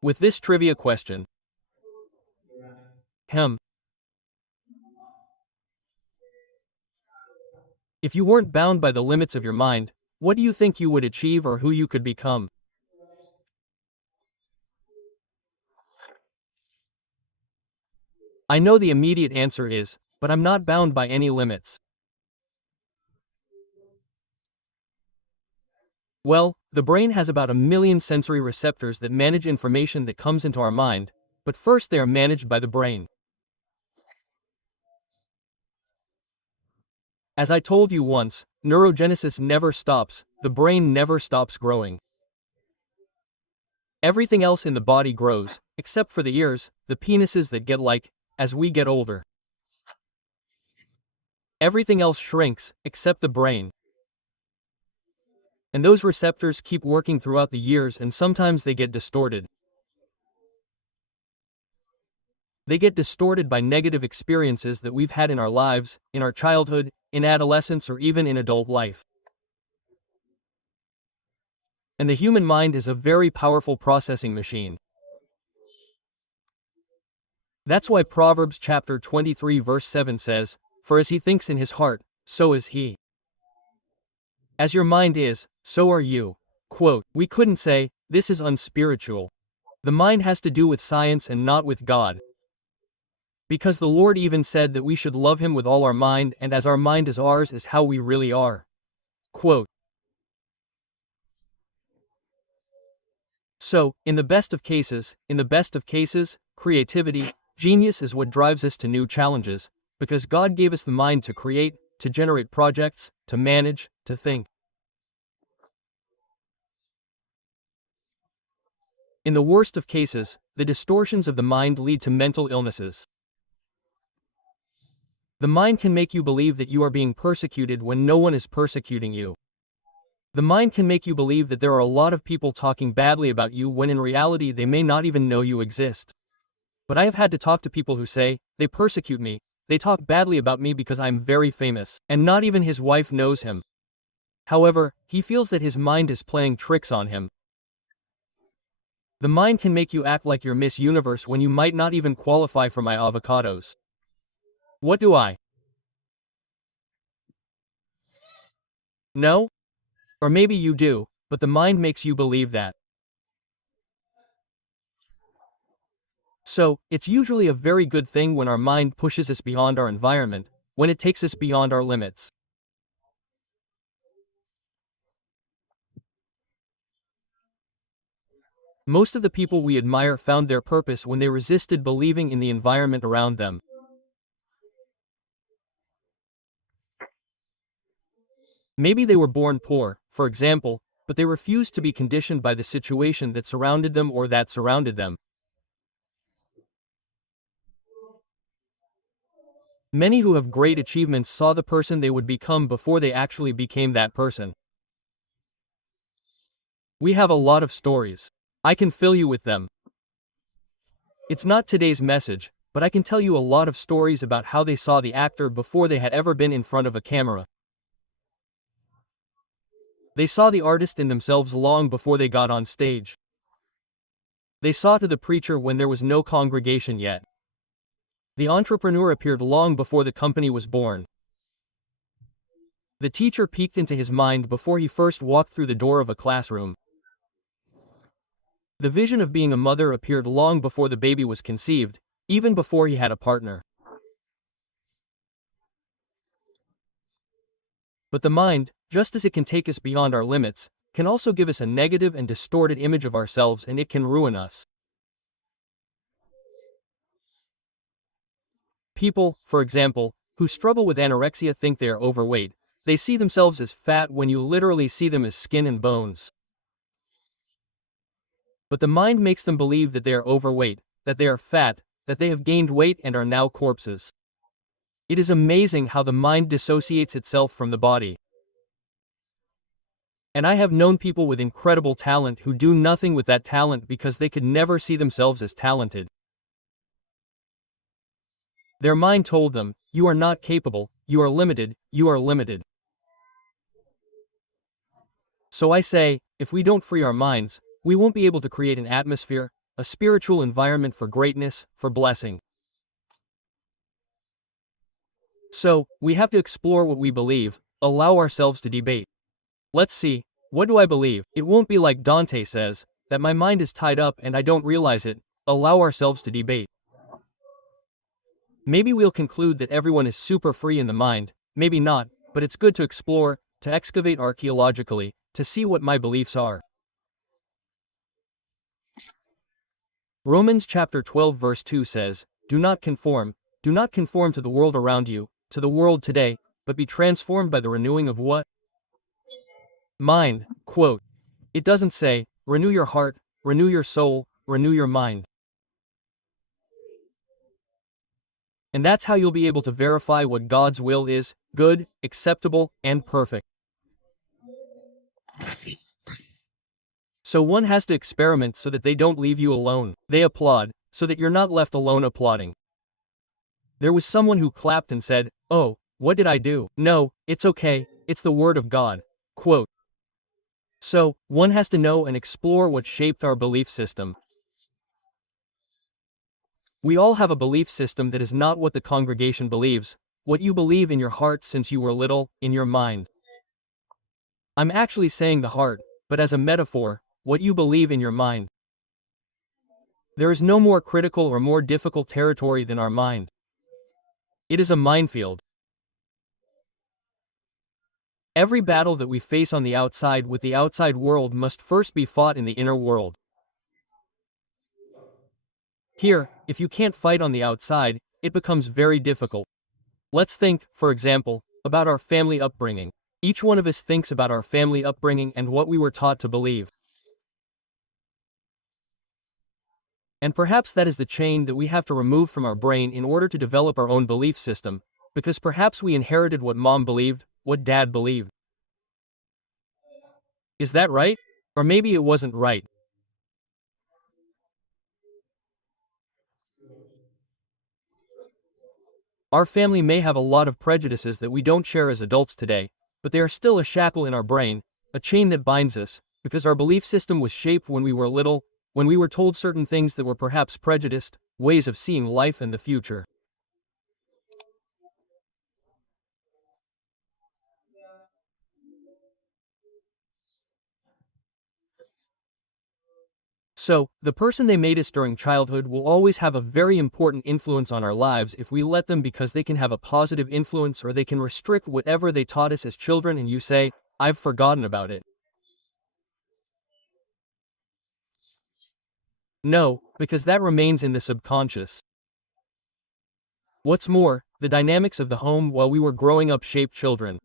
with this trivia question. If you weren't bound by the limits of your mind, what do you think you would achieve or who you could become? I know the immediate answer is, but I'm not bound by any limits. Well, the brain has about 1 million sensory receptors that manage information that comes into our mind, but first they are managed by the brain. As I told you once, neurogenesis never stops, the brain never stops growing. Everything else in the body grows, except for the ears, the penises that get like, as we get older. Everything else shrinks, except the brain. And those receptors keep working throughout the years and sometimes they get distorted. They get distorted by negative experiences that we've had in our lives, in our childhood, in adolescence or even in adult life. And the human mind is a very powerful processing machine. That's why Proverbs chapter 23 verse 7 says, "For as he thinks in his heart, so is he." As your mind is, so are you. Quote, we couldn't say, this is unspiritual. The mind has to do with science and not with God. Because the Lord even said that we should love him with all our mind, and as our mind is ours is how we really are. Quote. So, in the best of cases, creativity, genius is what drives us to new challenges, because God gave us the mind to create, to generate projects, to manage, to think. In the worst of cases, the distortions of the mind lead to mental illnesses. The mind can make you believe that you are being persecuted when no one is persecuting you. The mind can make you believe that there are a lot of people talking badly about you when in reality they may not even know you exist. But I have had to talk to people who say, they persecute me, they talk badly about me because I am very famous, and not even his wife knows him. However, he feels that his mind is playing tricks on him. The mind can make you act like you're Miss Universe when you might not even qualify for my avocados. What do I? No? Or maybe you do, but the mind makes you believe that. So, it's usually a very good thing when our mind pushes us beyond our environment, when it takes us beyond our limits. Most of the people we admire found their purpose when they resisted believing in the environment around them. Maybe they were born poor, for example, but they refused to be conditioned by the situation that surrounded them or that surrounded them. Many who have great achievements saw the person they would become before they actually became that person. We have a lot of stories. I can fill you with them. It's not today's message, but I can tell you a lot of stories about how they saw the actor before they had ever been in front of a camera. They saw the artist in themselves long before they got on stage. They saw to the preacher when there was no congregation yet. The entrepreneur appeared long before the company was born. The teacher peeked into his mind before he first walked through the door of a classroom. The vision of being a mother appeared long before the baby was conceived, even before he had a partner. But the mind, just as it can take us beyond our limits, can also give us a negative and distorted image of ourselves, and it can ruin us. People, for example, who struggle with anorexia think they are overweight. They see themselves as fat when you literally see them as skin and bones. But the mind makes them believe that they are overweight, that they are fat, that they have gained weight and are now corpses. It is amazing how the mind dissociates itself from the body. And I have known people with incredible talent who do nothing with that talent because they could never see themselves as talented. Their mind told them, you are not capable, you are limited, you are limited. So I say, if we don't free our minds, we won't be able to create an atmosphere, a spiritual environment for greatness, for blessing. So, we have to explore what we believe, allow ourselves to debate. Let's see, what do I believe? It won't be like Dante says, that my mind is tied up and I don't realize it. Allow ourselves to debate. Maybe we'll conclude that everyone is super free in the mind, maybe not, but it's good to explore, to excavate archaeologically, to see what my beliefs are. Romans chapter 12 verse 2 says, do not conform to the world around you, to the world today, but be transformed by the renewing of what? Mind. Quote. It doesn't say, renew your heart, renew your soul, renew your mind. And that's how you'll be able to verify what God's will is, good, acceptable, and perfect. So one has to experiment so that they don't leave you alone. They applaud, so that you're not left alone applauding. There was someone who clapped and said, oh, what did I do? No, it's okay, it's the word of God. Quote. So, one has to know and explore what shaped our belief system. We all have a belief system that is not what the congregation believes, what you believe in your heart since you were little, in your mind. I'm actually saying the heart, but as a metaphor, what you believe in your mind. There is no more critical or more difficult territory than our mind. It is a minefield. Every battle that we face on the outside with the outside world must first be fought in the inner world. Here, if you can't fight on the outside, it becomes very difficult. Let's think, for example, about our family upbringing. Each one of us thinks about our family upbringing and what we were taught to believe. And perhaps that is the chain that we have to remove from our brain in order to develop our own belief system, because perhaps we inherited what mom believed, what dad believed. Is that right? Or maybe it wasn't right. Our family may have a lot of prejudices that we don't share as adults today, but they are still a shackle in our brain, a chain that binds us, because our belief system was shaped when we were little, when we were told certain things that were perhaps prejudiced, ways of seeing life and the future. So, the person they made us during childhood will always have a very important influence on our lives if we let them, because they can have a positive influence or they can restrict whatever they taught us as children, and you say, I've forgotten about it. No, because that remains in the subconscious. What's more, the dynamics of the home while we were growing up shaped children.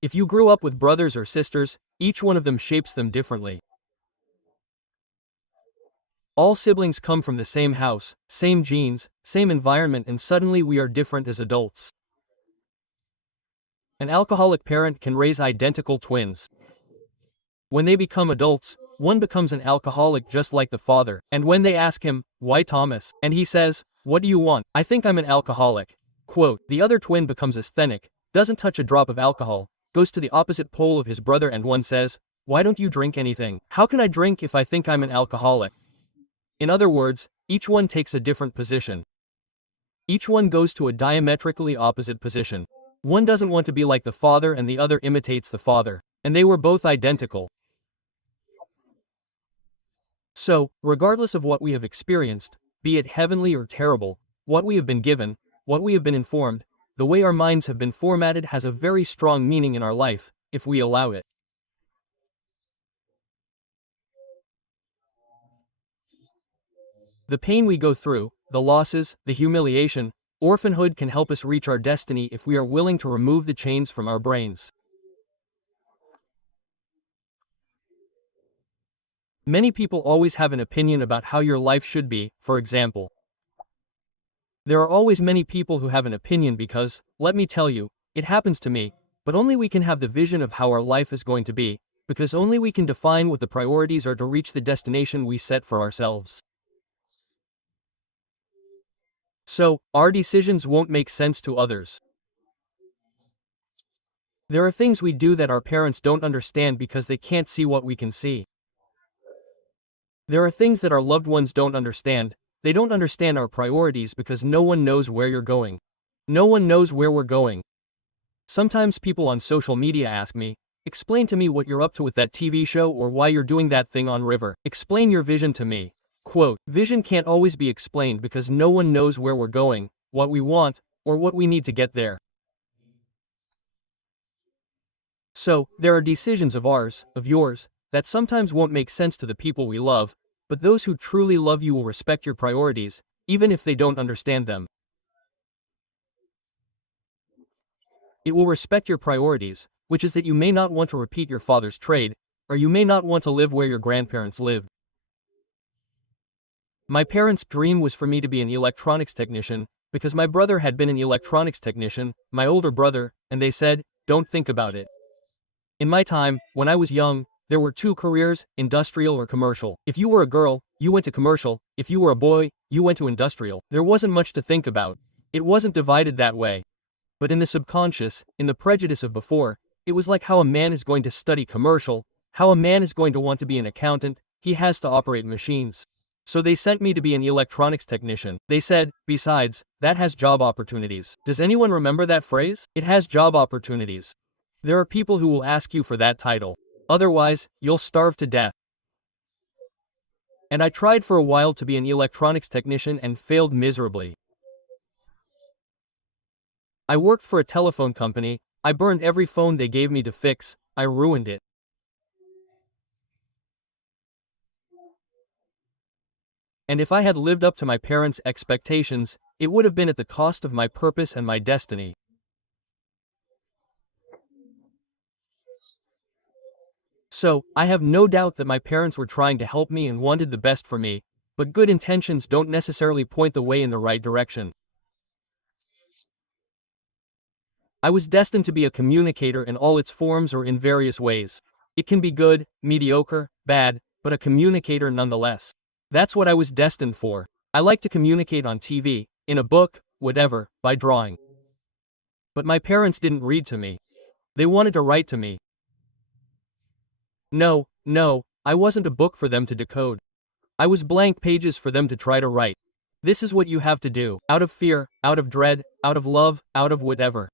If you grew up with brothers or sisters, each one of them shapes them differently. All siblings come from the same house, same genes, same environment, and suddenly we are different as adults. An alcoholic parent can raise identical twins. When they become adults, one becomes an alcoholic just like the father, and when they ask him, why Thomas? And he says, what do you want? I think I'm an alcoholic. Quote, the other twin becomes asthenic, doesn't touch a drop of alcohol, goes to the opposite pole of his brother, and one says, why don't you drink anything? How can I drink if I think I'm an alcoholic? In other words, each one takes a different position. Each one goes to a diametrically opposite position. One doesn't want to be like the father and the other imitates the father, and they were both identical. So, regardless of what we have experienced, be it heavenly or terrible, what we have been given, what we have been informed, the way our minds have been formatted has a very strong meaning in our life, if we allow it. The pain we go through, the losses, the humiliation, orphanhood can help us reach our destiny if we are willing to remove the chains from our brains. Many people always have an opinion about how your life should be, for example. There are always many people who have an opinion because, let me tell you, it happens to me, but only we can have the vision of how our life is going to be, because only we can define what the priorities are to reach the destination we set for ourselves. So, our decisions won't make sense to others. There are things we do that our parents don't understand because they can't see what we can see. There are things that our loved ones don't understand. They don't understand our priorities because no one knows where you're going. No one knows where we're going. Sometimes people on social media ask me, explain to me what you're up to with that TV show or why you're doing that thing on River. Explain your vision to me. Quote, vision can't always be explained because no one knows where we're going, what we want, or what we need to get there. So, there are decisions of ours, of yours, that sometimes won't make sense to the people we love, but those who truly love you will respect your priorities, even if they don't understand them. It will respect your priorities, which is that you may not want to repeat your father's trade, or you may not want to live where your grandparents lived. My parents' dream was for me to be an electronics technician, because my brother had been an electronics technician, my older brother, and they said, don't think about it. In my time, when I was young, there were two careers, industrial or commercial. If you were a girl, you went to commercial. If you were a boy, you went to industrial. There wasn't much to think about. It wasn't divided that way. But in the subconscious, in the prejudice of before, it was like how a man is going to study commercial, how a man is going to want to be an accountant, he has to operate machines. So they sent me to be an electronics technician. They said, besides, that has job opportunities. Does anyone remember that phrase? It has job opportunities. There are people who will ask you for that title. Otherwise, you'll starve to death. And I tried for a while to be an electronics technician and failed miserably. I worked for a telephone company. I burned every phone they gave me to fix. I ruined it. And if I had lived up to my parents' expectations, it would have been at the cost of my purpose and my destiny. So, I have no doubt that my parents were trying to help me and wanted the best for me, but good intentions don't necessarily point the way in the right direction. I was destined to be a communicator in all its forms or in various ways. It can be good, mediocre, bad, but a communicator nonetheless. That's what I was destined for. I like to communicate on TV, in a book, whatever, by drawing. But my parents didn't read to me. They wanted to write to me. No, I wasn't a book for them to decode. I was blank pages for them to try to write. This is what you have to do, out of fear, out of dread, out of love, out of whatever.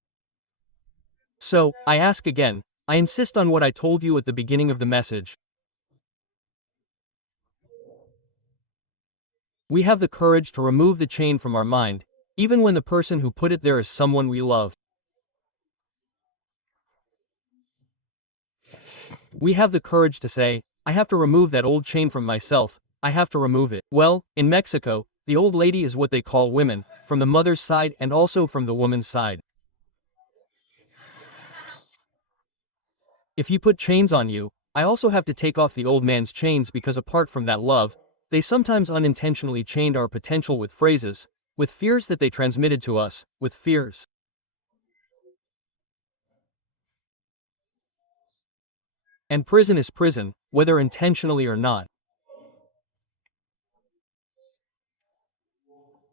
So, I ask again, I insist on what I told you at the beginning of the message. We have the courage to remove the chain from our mind, even when the person who put it there is someone we love. We have the courage to say, I have to remove that old chain from myself, I have to remove it. Well, in Mexico, the old lady is what they call women, from the mother's side and also from the woman's side. If he put chains on you, I also have to take off the old man's chains because apart from that love, they sometimes unintentionally chained our potential with phrases, with fears that they transmitted to us, with fears. And prison is prison, whether intentionally or not.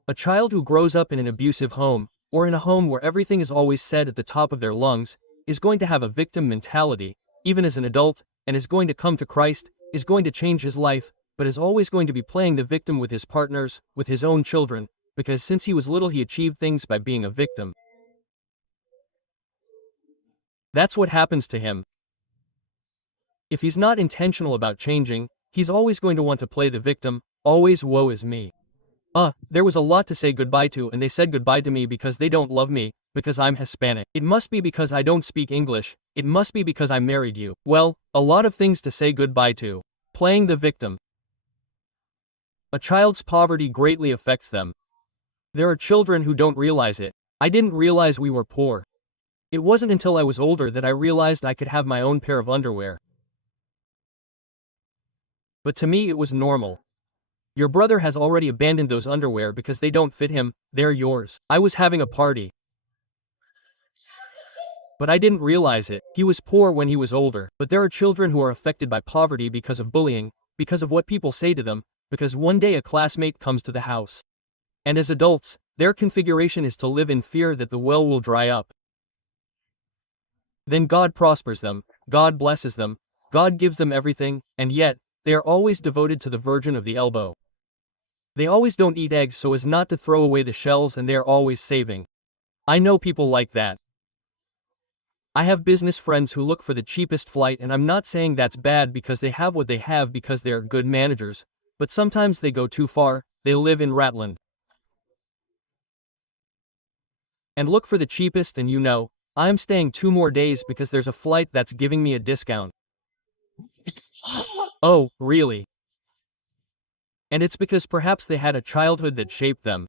A child who grows up in an abusive home, or in a home where everything is always said at the top of their lungs, is going to have a victim mentality, even as an adult, and is going to come to Christ, is going to change his life, but is always going to be playing the victim with his partners, with his own children, because since he was little he achieved things by being a victim. That's what happens to him. If he's not intentional about changing, he's always going to want to play the victim, always woe is me. There was a lot to say goodbye to and they said goodbye to me because they don't love me, because I'm Hispanic. It must be because I don't speak English, it must be because I married you. Well, a lot of things to say goodbye to. Playing the victim. A child's poverty greatly affects them. There are children who don't realize it. I didn't realize we were poor. It wasn't until I was older that I realized I could have my own pair of underwear. But to me it was normal. Your brother has already abandoned those underwear because they don't fit him, they're yours. I was having a party. But I didn't realize it. He was poor when he was older. But there are children who are affected by poverty because of bullying, because of what people say to them, because one day a classmate comes to the house. And as adults, their configuration is to live in fear that the well will dry up. Then God prospers them, God blesses them, God gives them everything, and yet, they are always devoted to the virgin of the elbow. They always don't eat eggs so as not to throw away the shells, and they are always saving. I know people like that. I have business friends who look for the cheapest flight, and I'm not saying that's bad because they have what they have because they are good managers, but sometimes they go too far. They live in Ratland and look for the cheapest, and I'm staying 2 more days because there's a flight that's giving me a discount. Oh, really? And it's because perhaps they had a childhood that shaped them.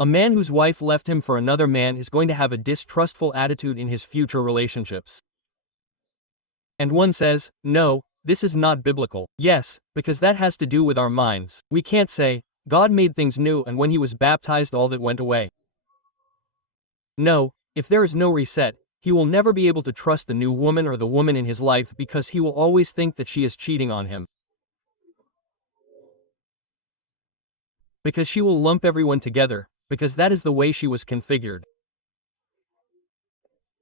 A man whose wife left him for another man is going to have a distrustful attitude in his future relationships. And one says, no, this is not biblical. Yes, because that has to do with our minds. We can't say, God made things new and when he was baptized all that went away. No, if there is no reset, he will never be able to trust the new woman or the woman in his life because he will always think that she is cheating on him. Because she will lump everyone together, because that is the way she was configured.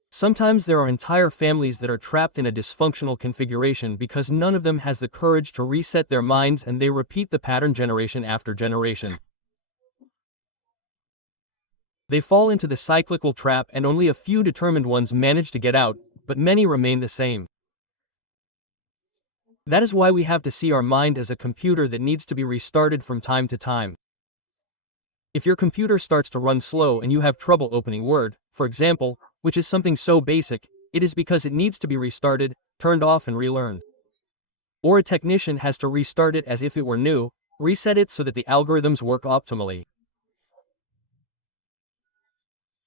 Sometimes there are entire families that are trapped in a dysfunctional configuration because none of them has the courage to reset their minds, and they repeat the pattern generation after generation. They fall into the cyclical trap, and only a few determined ones manage to get out, but many remain the same. That is why we have to see our mind as a computer that needs to be restarted from time to time. If your computer starts to run slow and you have trouble opening Word, for example, which is something so basic, it is because it needs to be restarted, turned off and relearned. Or a technician has to restart it as if it were new, reset it so that the algorithms work optimally.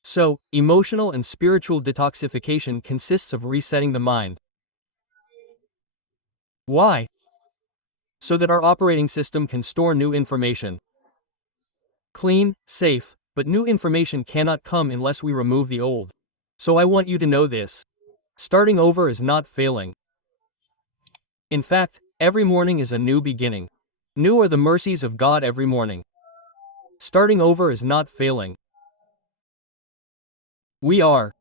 So, emotional and spiritual detoxification consists of resetting the mind. Why? So that our operating system can store new information. Clean, safe, but new information cannot come unless we remove the old. So I want you to know this. Starting over is not failing. In fact, every morning is a new beginning. New are the mercies of God every morning. Starting over is not failing. We are